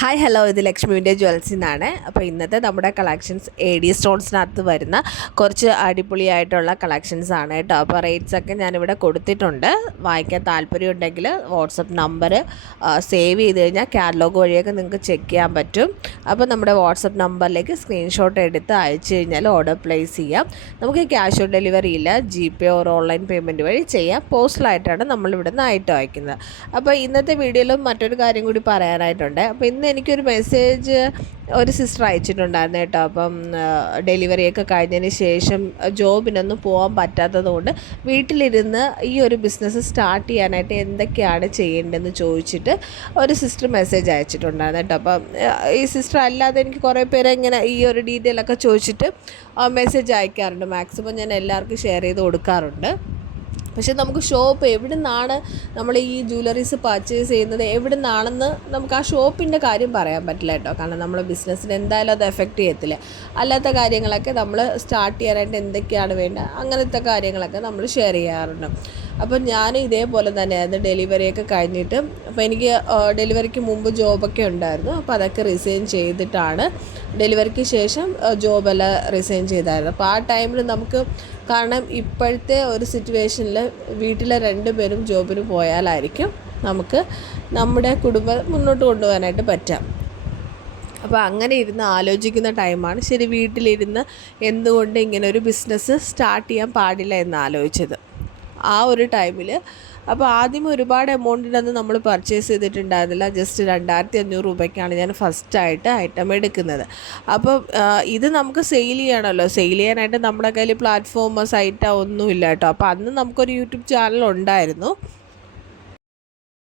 Hi hello, ഇത് ലക്ഷ്മിൻ്റെ ജ്വൽസിൽ നിന്നാണ്. അപ്പോൾ ഇന്നത്തെ നമ്മുടെ കളക്ഷൻസ് AD സ്റ്റോൺസിനകത്ത് വരുന്ന കുറച്ച് അടിപൊളിയായിട്ടുള്ള കളക്ഷൻസ് ആണ് കേട്ടോ. അപ്പോൾ റേറ്റ്സൊക്കെ ഞാനിവിടെ കൊടുത്തിട്ടുണ്ട്. വായിക്കാൻ താല്പര്യം ഉണ്ടെങ്കിൽ വാട്സപ്പ് നമ്പർ സേവ് ചെയ്ത് കഴിഞ്ഞാൽ കാറ്റലോഗ് വഴിയൊക്കെ നിങ്ങൾക്ക് ചെക്ക് ചെയ്യാൻ പറ്റും. അപ്പോൾ നമ്മുടെ വാട്സപ്പ് നമ്പറിലേക്ക് സ്ക്രീൻഷോട്ട് എടുത്ത് അയച്ചു കഴിഞ്ഞാൽ ഓർഡർ പ്ലേസ് ചെയ്യാം. നമുക്ക് ക്യാഷ് ഓൺ ഡെലിവറി ഇല്ല, GPay ഓർ ഓൺലൈൻ പേയ്മെൻറ്റ് വഴി ചെയ്യാം. പോസ്റ്റലായിട്ടാണ് നമ്മളിവിടെ നിന്ന് അയച്ചു അയക്കുന്നത്. അപ്പോൾ ഇന്നത്തെ വീഡിയോയിലും മറ്റൊരു കാര്യം കൂടി പറയാനായിട്ടുണ്ട്. അപ്പോൾ ഇന്ന് എനിക്കൊരു മെസ്സേജ് ഒരു സിസ്റ്റർ അയച്ചിട്ടുണ്ടായിരുന്നു കേട്ടോ. അപ്പം ഡെലിവറിയൊക്കെ കഴിഞ്ഞതിന് ശേഷം ജോബിനൊന്നും പോകാൻ പറ്റാത്തത് കൊണ്ട് വീട്ടിലിരുന്ന് ഈ ഒരു ബിസിനസ് സ്റ്റാർട്ട് ചെയ്യാനായിട്ട് എന്തൊക്കെയാണ് ചെയ്യേണ്ടതെന്ന് ചോദിച്ചിട്ട് ഒരു സിസ്റ്റർ മെസ്സേജ് അയച്ചിട്ടുണ്ടായിരുന്നു കേട്ടോ. അപ്പം ഈ സിസ്റ്റർ അല്ലാതെ എനിക്ക് കുറേ പേരെ ഇങ്ങനെ ഈ ഒരു ഡീറ്റെയിലൊക്കെ ചോദിച്ചിട്ട് മെസ്സേജ് അയക്കാറുണ്ട്. മാക്സിമം ഞാൻ എല്ലാവർക്കും ഷെയർ ചെയ്ത് കൊടുക്കാറുണ്ട്. പക്ഷേ നമുക്ക് ഷോപ്പ് എവിടെ നിന്നാണ് നമ്മൾ ഈ ജ്വല്ലറീസ് പർച്ചേസ് ചെയ്യുന്നത്, എവിടെ നിന്നാണെന്ന് നമുക്ക് ആ ഷോപ്പിൻ്റെ കാര്യം പറയാൻ പറ്റില്ല കേട്ടോ. കാരണം നമ്മുടെ ബിസിനസ്സിന് എന്തായാലും അത് എഫക്റ്റ് ചെയ്യത്തില്ല. അല്ലാത്ത കാര്യങ്ങളൊക്കെ നമ്മൾ സ്റ്റാർട്ട് ചെയ്യാനായിട്ട് എന്തൊക്കെയാണ് വേണ്ടത് അങ്ങനത്തെ കാര്യങ്ങളൊക്കെ നമ്മൾ ഷെയർ ചെയ്യാറുണ്ട്. അപ്പം ഞാൻ ഇതേപോലെ തന്നെയായിരുന്നു ഡെലിവറിയൊക്കെ കഴിഞ്ഞിട്ട്. അപ്പോൾ എനിക്ക് ഡെലിവറിക്ക് മുമ്പ് ജോബൊക്കെ ഉണ്ടായിരുന്നു. അപ്പോൾ അതൊക്കെ റിസൈൻ ചെയ്തിട്ടാണ് ഡെലിവറിക്ക് ശേഷം ജോബെല്ലാം റിസൈൻ ചെയ്തായിരുന്നു. അപ്പോൾ ആ ടൈമിൽ നമുക്ക്, കാരണം ഇപ്പോഴത്തെ ഒരു സിറ്റുവേഷനിൽ വീട്ടിലെ 2 പേരും ജോബിന് പോയാലായിരിക്കും നമുക്ക് നമ്മുടെ കുടുംബം മുന്നോട്ട് കൊണ്ടുപോകാനായിട്ട് പറ്റാം. അപ്പോൾ അങ്ങനെ ഇരുന്ന് ആലോചിക്കുന്ന ടൈമാണ് ശരി, വീട്ടിലിരുന്ന് എന്തുകൊണ്ട് ഇങ്ങനെ ഒരു ബിസിനസ് സ്റ്റാർട്ട് ചെയ്യാൻ പാടില്ല എന്ന് ആലോചിച്ചത് ആ ഒരു ടൈമിൽ. അപ്പോൾ ആദ്യം ഒരുപാട് എമൗണ്ടിനൊന്നും നമ്മൾ പർച്ചേസ് ചെയ്തിട്ടുണ്ടായിരുന്നില്ല. ജസ്റ്റ് 2500 രൂപയ്ക്കാണ് ഞാൻ ഫസ്റ്റായിട്ട് ഐറ്റം എടുക്കുന്നത്. അപ്പം ഇത് നമുക്ക് സെയിൽ ചെയ്യണമല്ലോ. സെയിൽ ചെയ്യാനായിട്ട് നമ്മുടെ കയ്യിൽ പ്ലാറ്റ്ഫോമോ സൈറ്റോ ഒന്നുമില്ല കേട്ടോ. അപ്പോൾ അന്ന് നമുക്കൊരു യൂട്യൂബ് ചാനൽ ഉണ്ടായിരുന്നു.